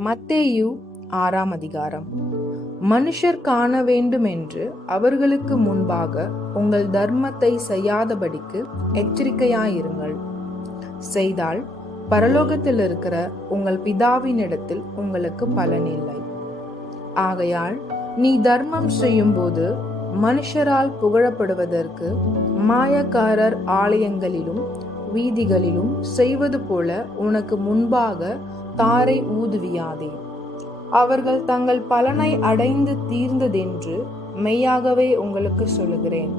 மத்தேயு 6ஆம் அதிகாரம். மனுஷர் காண வேண்டும் என்று அவர்களுக்கு முன்பாக உங்கள் தர்மத்தை செய்யாதபடிக்கு எச்சரிக்கையாயிருங்கள். செய்தால் பரலோகத்தில் இருக்கிற உங்கள் பிதாவினிடத்தில் உங்களுக்கு பலன் இல்லை. ஆகையால் நீ தர்மம் செய்யும் போது மனுஷரால் புகழப்படுவதற்கு மாயக்காரர் ஆலயங்களிலும் வீதிகளிலும் செய்வது போல உனக்கு முன்பாக தாரை ஊதுவியாதே. அவர்கள் தங்கள் பலனை அடைந்து தீர்ந்ததென்று மெய்யாகவே உங்களுக்கு சொல்லுகிறேன்.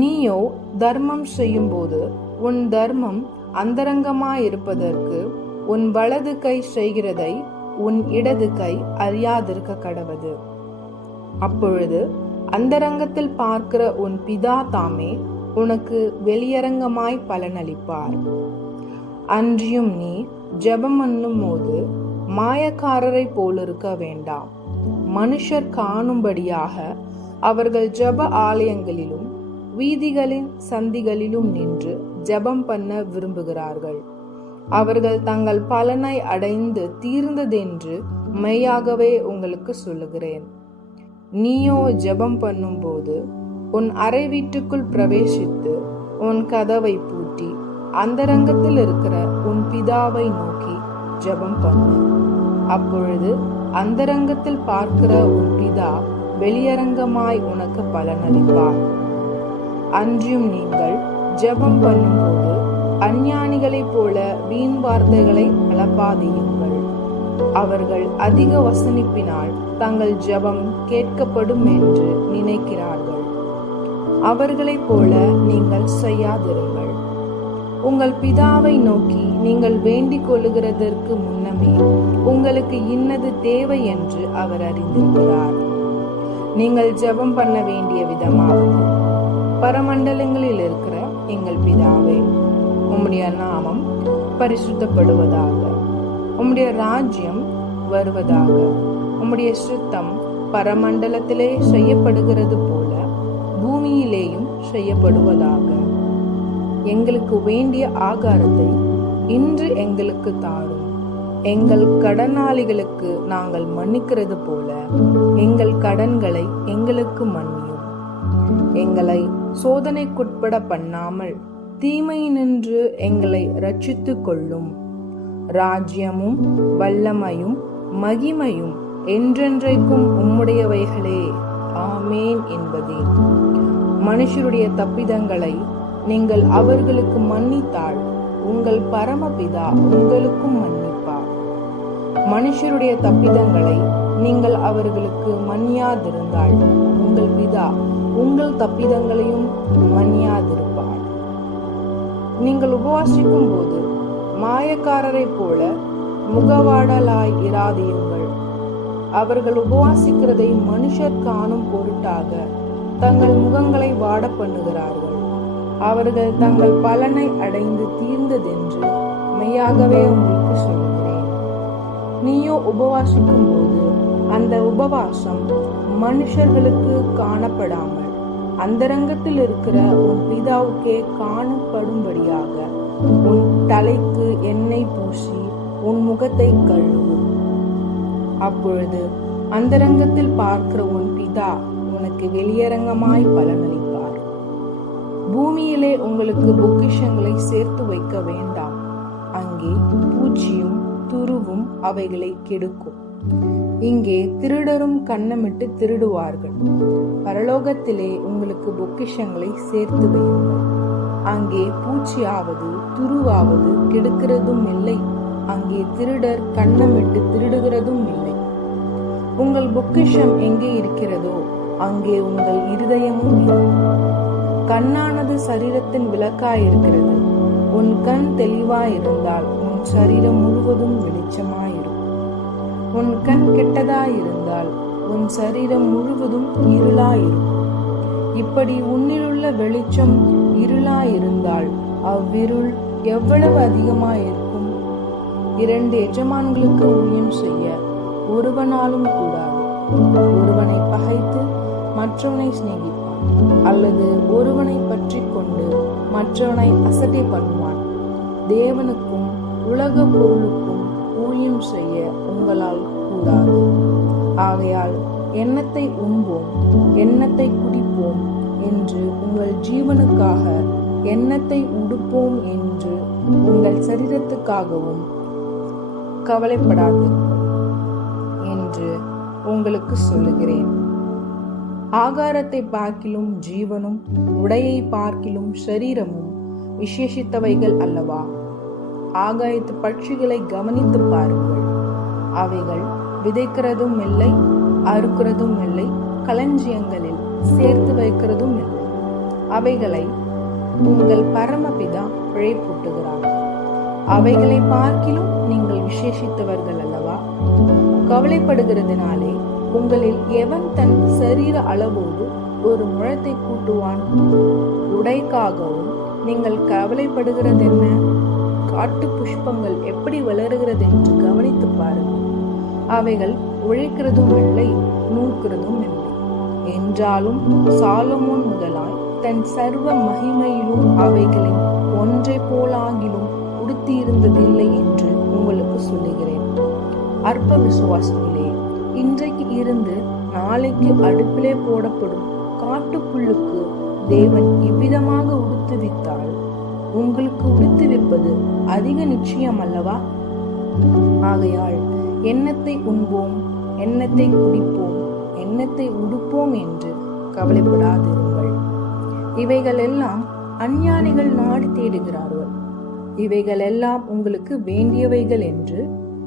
நீயோ தர்மம் செய்யும் போது உன் தர்மம் அந்தரங்கமாயிருப்பதற்கு உன் வலது கை செய்கிறதை உன் இடது கை அறியாதிருக்க கடவது. அப்பொழுது அந்தரங்கத்தில் பார்க்கிற உன் பிதா தாமே உனக்கு வெளியரங்கமாய் பலனளிப்பார். அன்றியும் நீ ஜெபம் பண்ணும் போது மாயக்காரரை போலிருக்க வேண்டாம். மனுஷர் காணும்படியாக அவர்கள் ஜெப ஆலயங்களிலும் வீதிகளின் சந்திகளிலும் நின்று ஜெபம் பண்ண விரும்புகிறார்கள். அவர்கள் தங்கள் பலனை அடைந்து தீர்ந்ததென்று மெய்யாகவே உங்களுக்கு சொல்லுகிறேன். நீயோ ஜெபம் பண்ணும் போது உன் அறை வீட்டுக்குள் பிரவேசித்து உன் கதவை பூட்டி அந்தரங்கத்தில் இருக்கிற உன் பிதாவை நோக்கி ஜெபம் பண்ணு. அப்பொழுது அந்தரங்கத்தில் பார்க்கிற உன் பிதா வெளியரங்கமாய் உனக்கு பலனளிப்பார். அன்றியும் நீங்கள் ஜெபம் பண்ணும்போது அஞ்ஞானிகளைப் போல வீண் வார்த்தைகளை அளப்பாதீர்கள். அவர்கள் அதிக வசனிப்பினால் தங்கள் ஜெபம் கேட்கப்படும் என்று நினைக்கிறார்கள். அவர்களைப் போல நீங்கள் செய்யாதிருங்கள். உங்கள் பிதாவை நோக்கி நீங்கள் வேண்டிக் கொள்ளுகிறதற்கு முன்னமே உங்களுக்கு இன்னது தேவை என்று அவர் அறிந்திருக்கிறார். நீங்கள் ஜெபம் பண்ண வேண்டிய விதமாவது: பரமண்டலங்களில் இருக்கிற எங்கள் பிதாவே, உம்முடைய நாமம் பரிசுத்தப்படுவதாக. உம்முடைய ராஜ்யம் வருவதாக. உம்முடைய சித்தம் பரமண்டலத்திலே செய்யப்படுகிறது போல பூமியிலேயும் செய்யப்படுவதாக. எங்களுக்கு வேண்டிய ஆகாரத்தை இன்று எங்களுக்கு தாரும். எங்கள் கடனாளிகளுக்கு நாங்கள் மன்னிக்கிறது போல எங்கள் கடன்களை எங்களுக்கு மன்னியும். எங்களை சோதனைக்குட்பட பண்ணாமல் தீமையினின்று எங்களை இரட்சித்துக் கொள்ளும். ராஜ்யமும் வல்லமையும் மகிமையும் என்றென்றைக்கும் உம்முடையவைகளே, ஆமேன் என்பதே. மனுஷருடைய தப்பிதங்களை நீங்கள் அவர்களுக்கு மன்னித்தால் உங்கள் பரமபிதா உங்களுக்கும் மன்னிப்பார். மனுஷருடைய தப்பிதங்களை நீங்கள் அவர்களுக்கு மன்னியாதிருந்தால் உங்கள் பிதா உங்கள் தப்பிதங்களையும் மன்னியாதிருப்பார். நீங்கள் உபவாசிக்கும் போது மாயக்காரரை போல முகவாடலாய் இராதீர்கள். அவர்கள் உபவாசிக்கிறதை மனுஷர் காணும் பொருட்டாக தங்கள் முகங்களை வாட பண்ணுகிறார்கள். அவர்கள் தங்கள் பலனை அடைந்து தீர்ந்ததென்று மெய்யாகவே உங்களுக்கு சொல்கிறேன். நீயோ உபவாசிக்கும் போது அந்த உபவாசம் மனுஷர்களுக்கு காணப்படாமல் அந்தரங்கத்தில் இருக்கிற உன் பிதாவுக்கே காணப்படும்படியாக உன் தலைக்கு எண்ணெய் பூசி உன் முகத்தை கழுவு. அப்பொழுது அந்தரங்கத்தில் பார்க்கிற உன் பிதா உனக்கு வெளியரங்கமாய் பலனளிப்பார். பூமியிலே உங்களுக்கு பொக்கிஷங்களை சேர்த்து வைக்க வேண்டாம். அங்கே பூச்சியும் துருவும் அவைகளை கெடுக்கும். இங்கே திருடரும் கன்னமிட்டு திருடுவார்கள். பரலோகத்திலே உங்களுக்கு பொக்கிஷங்களை சேர்த்து வையுங்கள். அங்கே பூச்சியாவது துருவாவது கெடுக்கிறதும் இல்லை. அங்கே திருடர் கன்னமிட்டு திருடுகிறதும் இல்லை. உங்கள் பொக்கிஷம் எங்கே இருக்கிறதோ அங்கே உங்கள் இருதயமும் இருக்கும். கண்ணானது சரீரத்தின் விளக்காயிருக்கிறது. உன் கண் தெளிவாயிருந்தால் உன் சரீரம் முழுவதும் வெளிச்சமாயிருக்கும். உன் கண் கெட்டதாயிருந்தால் உன் சரீரம் முழுவதும் இருளாயிருக்கும். இப்படி உன்னிலுள்ள வெளிச்சம் இருளாயிருந்தால் அவ்விருள் எவ்வளவு அதிகமாயிருக்கும். 2 எஜமான்களுக்கு ஊழியம் செய்ய ஒருவனாலும் கூடாது. ஒருவனை பகைத்து மற்றவனை சிநேகிப்பான், அல்லது ஒருவனை பற்றி கொண்டு மற்றவனை அசட்டை பண்ணுவான். தேவனுக்கும் உலக பொருளுக்கும் ஊழியம் ஒன்றும் செய்ய உங்களால் கூடாது. ஆகையால் எண்ணத்தை உண்போம், எண்ணத்தை குடிப்போம் என்று உங்கள் ஜீவனுக்காக, எண்ணத்தை உடுப்போம் என்று உங்கள் சரீரத்துக்காகவும் கவலைப்படாதீர்கள் என்று உங்களுக்கு சொல்லுகிறேன். ஆகாரத்தை பார்க்கிலும் ஜீவனும், உடையை பார்க்கிலும் சரீரமும் விசேஷித்தவைகள் அல்லவா? ஆகாயத்து பட்சிகளை கவனித்து பாருங்கள். அவைகள் விதைக்கிறதும் இல்லை, அறுக்கிறதும் இல்லை, களஞ்சியங்களில் சேர்த்து வைக்கிறதும் இல்லை. அவைகளை உங்கள் பரமபிதா பிழைப்பூட்டுகிறார். அவைகளை பார்க்கிலும் நீங்கள் விசேஷித்தவர்கள் அல்லவா? கவலைப்படுகிறதுனாலே உங்களில் எவன் தன் சரீர அளவோடு ஒரு முழத்தை கூட்டுவான்? உடைக்காகவும் நீங்கள் கவலைப்படுகிறது என்ன? காட்டு புஷ்பங்கள் எப்படி வளருகிறது என்று கவனித்து பாருங்கள். அவைகள் உழைக்கிறதும் இல்லை, நூற்கிறதும் இல்லை. என்றாலும் சாலமோன் முதலாய் தன் சர்வ மகிமையிலும் அவைகளின் ஒன்றை போலாகிலும் உடுத்தியிருந்ததில்லை என்று உங்களுக்கு சொல்லுகிறேன். அற்ப விசுவாசிகளே, இன்றைக்கு இருந்து நாளைக்கு அடுப்பிலே போடப்படும் காட்டுப்புல்லுக்கு தேவன் இவ்விதமாக உடுத்துவித்தால் உங்களுக்கு உடுத்துவிப்பது அதிக நிச்சயம் அல்லவா? ஆகையால் எண்ணத்தை உண்போம், எண்ணத்தை குடிப்போம், எண்ணத்தை உடுப்போம் என்று கவலைப்படாதிருங்கள். இவைகளெல்லாம் அஞ்ஞானிகள் நாடி தேடுகிறார்கள். இவைகளெல்லாம் உங்களுக்கு வேண்டியவைகள் என்று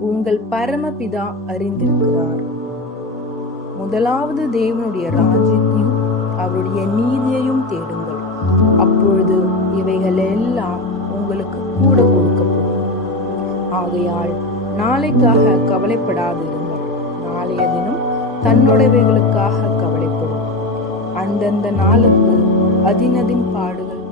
உங்கள் பரமபிதா அறிந்திருக்கிறார். முதலாவது தேவனுடைய ராஜ்யத்தையும் அவருடைய நீதியையும் தேடுங்கள். அப்பொழுது இவைகள் எல்லாம் உங்களுக்கு கூட கொடுக்கப்படும். ஆகையால் நாளைக்காக கவலைப்படாதிருங்கள். நாளைய தினம் தன்னுடையவைகளுக்காக கவலைப்படும். அந்தந்த நாளுக்கு அதினதின் பாடுகள்